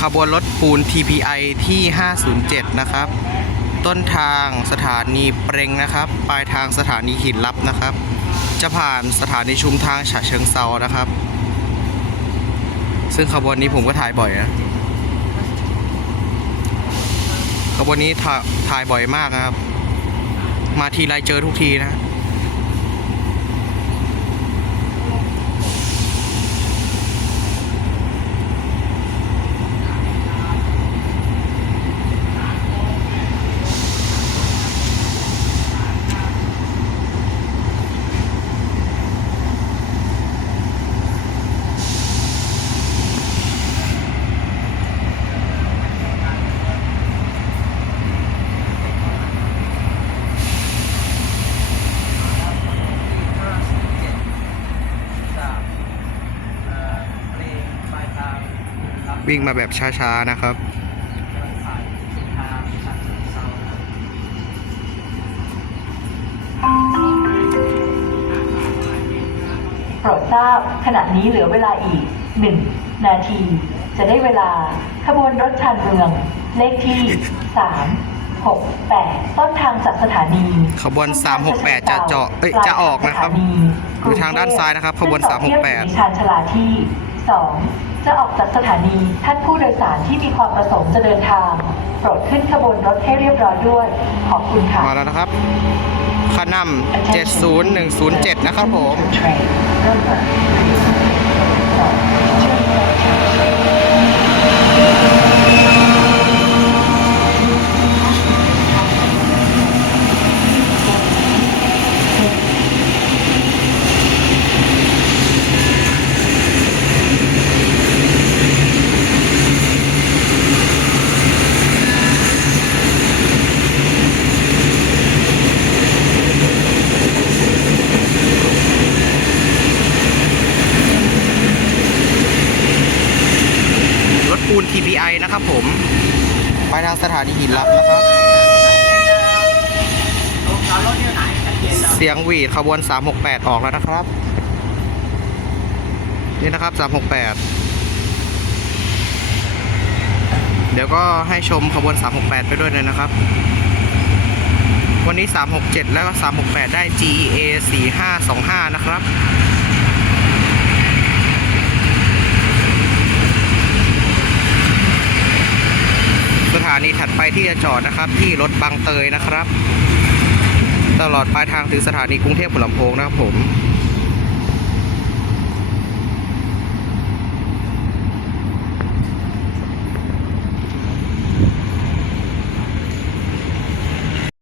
ขบวนรถปูน TPI ที่ 507 นะครับ ต้นทางสถานีเปรงนะครับ ปลายทางสถานีหินลับนะครับ จะผ่านสถานีชุมทางฉะเชิงเซานะครับ ซึ่งขบวนนี้ผมก็ถ่ายบ่อยนะขบวนนี้ถ่ายบ่อยมากนะครับ มาทีไรเจอทุกทีนะ วิ่งมาแบบช้าๆนะครับ โปรดทราบขณะนี้เหลือเวลาอีก 1 นาที จะได้เวลาขบวนรถชานเมือง เลขที่ 3 6 8 ต้นทางจากสถานีขบวน 368 จะเจาะเอ้ยจะออกนะครับอยู่ทางด้านซ้ายนะครับขบวนขึ้ต่อเที่ย368มีชานชาลาที่ 2 จะออกจากสถานีท่านผู้โดยสารที่มีความประสงค์จะเดินทาง โปรดขึ้นขบวนรถให้เรียบร้อยด้วย ขอบคุณค่ะมาแล้วนะครับขนำ70107 นะครับผม Train number รถปูน TPI นะครับผม ไปทางสถานีหินลับนะครับ เสียงหวีดขบวน 368 ออกแล้วนะครับ นี่นะครับ 368 เดี๋ยวก็ให้ชมขบวน 368 ไปด้วยเลยนะครับ วันนี้ 367 แล้วก็ 368 ได้ G A 4525 นะครับ สถานีถัด ไปที่จะจอดนะครับ ที่รถบางเตยนะครับ ตลอดปลายทางถึงสถานีกรุงเทพหัวลำโพงนะครับผม